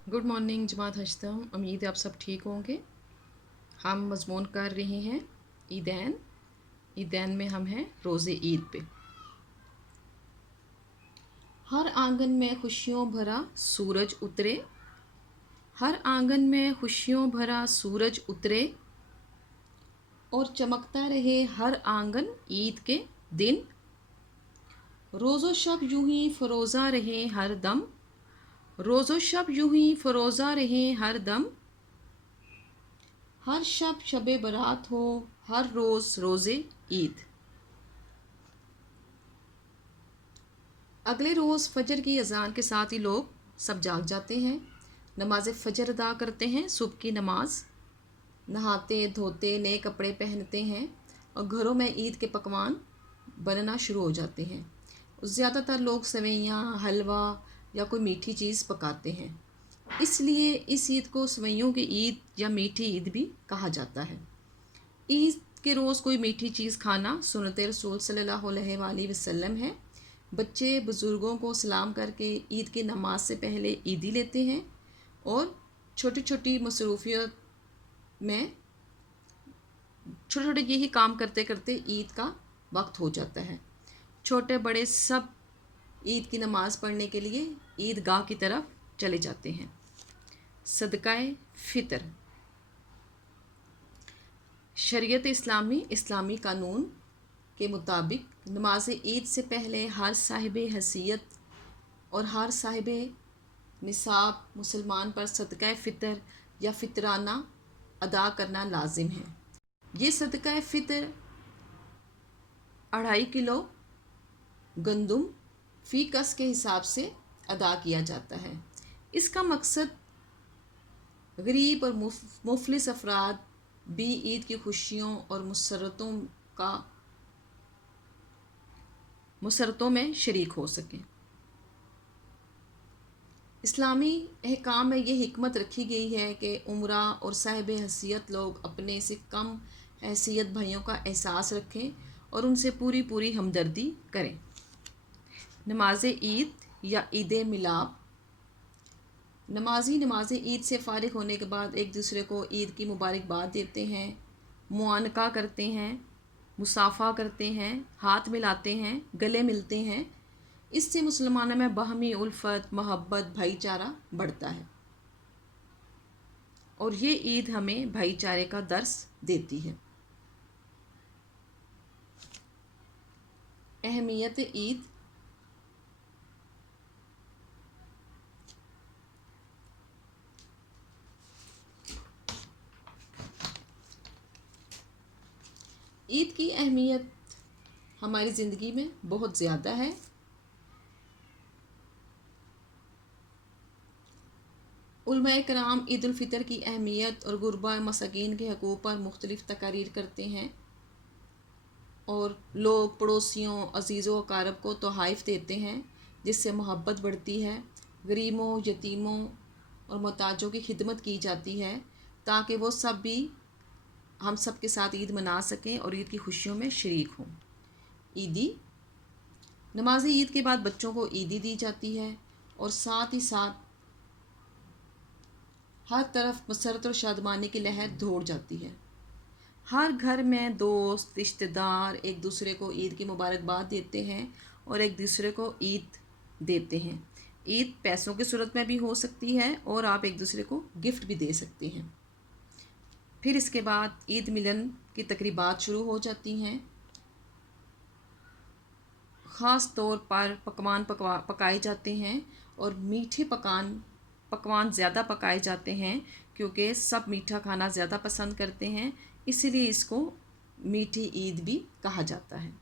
Good morning जमात हश्तम। उम्मीद है आप सब ठीक होंगे। हम मज़मून कर रहे हैं ईदैन। ईदैन में हम हैं रोज़े ईद पे। हर आंगन में खुशियों भरा सूरज उतरे, हर आंगन में खुशियों भरा सूरज उतरे, और चमकता रहे हर आंगन ईद के दिन। रोज़ो शब यूं ही फ़रोज़ा रहे हर दम, रोज़ो शब यूं ही फ़रोज़ा रहे हर दम। हर शब शबे बरात हो, हर रोज़ रोज़े ईद। अगले रोज़ फ़जर की अज़ान के साथ ही लोग सब जाग जाते हैं, नमाज फ़जर अदा करते हैं, सुबह की नमाज, नहाते धोते नए कपड़े पहनते हैं और घरों में ईद के पकवान बनना शुरू हो जाते हैं। ज़्यादातर लोग सेवइयाँ, हलवा या कोई मीठी चीज़ पकाते हैं, इसलिए इस ईद को सेवइयों की ईद या मीठी ईद भी कहा जाता है। ईद के रोज़ कोई मीठी चीज़ खाना सुन्नत रसूल सल्लल्लाहु अलैहि वसल्लम है। बच्चे बुज़ुर्गों को सलाम करके ईद की नमाज से पहले ईदी लेते हैं और छोटी छोटी मसरूफियत में छोटे छोटे यही काम करते करते ईद का वक्त हो जाता है। छोटे बड़े सब ईद की नमाज़ पढ़ने के लिए ईदगाह की तरफ चले जाते हैं। सदकाए फ़ितर शरीयत इस्लामी कानून के मुताबिक नमाज ईद से पहले हर साहिब हैसियत और हर साहिब निसाब मुसलमान पर सदका फ़ितर या फ़ितराना अदा करना लाजिम है। ये सदका फ़ितर 2.5 किलो गंदुम फ़ी कस के हिसाब से अदा किया जाता है। इसका मकसद गरीब और मुफलिस अफराद भी ईद की खुशियों और मुसरतों में शरीक हो सकें। इस्लामी अहकाम में ये हिकमत रखी गई है कि उमरा और साहिब हैसियत लोग अपने से कम हैसियत भाइयों का एहसास रखें और उनसे पूरी पूरी हमदर्दी करें। नमाज ईद या ईद मिलाप। नमाजी नमाज ईद से फ़ारिग होने के बाद एक दूसरे को ईद की मुबारकबाद देते हैं, मुआनका करते हैं, मुसाफ़ा करते हैं, हाथ मिलाते हैं, गले मिलते हैं। इससे मुसलमानों में बाहमी उल्फत, मोहब्बत, भाईचारा बढ़ता है और ये ईद हमें भाईचारे का दर्स देती है। अहमियत ईद। ईद की अहमियत हमारी ज़िंदगी में बहुत ज़्यादा है। उलमाए कराम ईद उल फ़ितर की अहमियत और गुरबा मसाकीन के हकूक़ पर मुख्तलिफ़ तकारीर करते हैं और लोग पड़ोसियों, अज़ीज़ों अकारब को तोहाइफ़ देते हैं, जिससे मोहब्बत बढ़ती है। गरीबों, यतीमों और मोहताजों की खिदमत की जाती है ताकि वो सब भी हम सब के साथ ईद मना सकें और ईद की खुशियों में शरीक हों। ईदी। नमाज ईद के बाद बच्चों को ईदी दी जाती है और साथ ही साथ हर तरफ मसरत और शादमानी की लहर दौड़ जाती है। हर घर में दोस्त रिश्तेदार एक दूसरे को ईद की मुबारकबाद देते हैं और एक दूसरे को ईद देते हैं। ईद पैसों की सूरत में भी हो सकती है और आप एक दूसरे को गिफ्ट भी दे सकते हैं। फिर इसके बाद ईद मिलन की तकरीबात शुरू हो जाती हैं। ख़ास तौर पर पकवान पकाए जाते हैं और मीठे पकवान ज़्यादा पकाए जाते हैं क्योंकि सब मीठा खाना ज़्यादा पसंद करते हैं, इसीलिए इसको मीठी ईद भी कहा जाता है।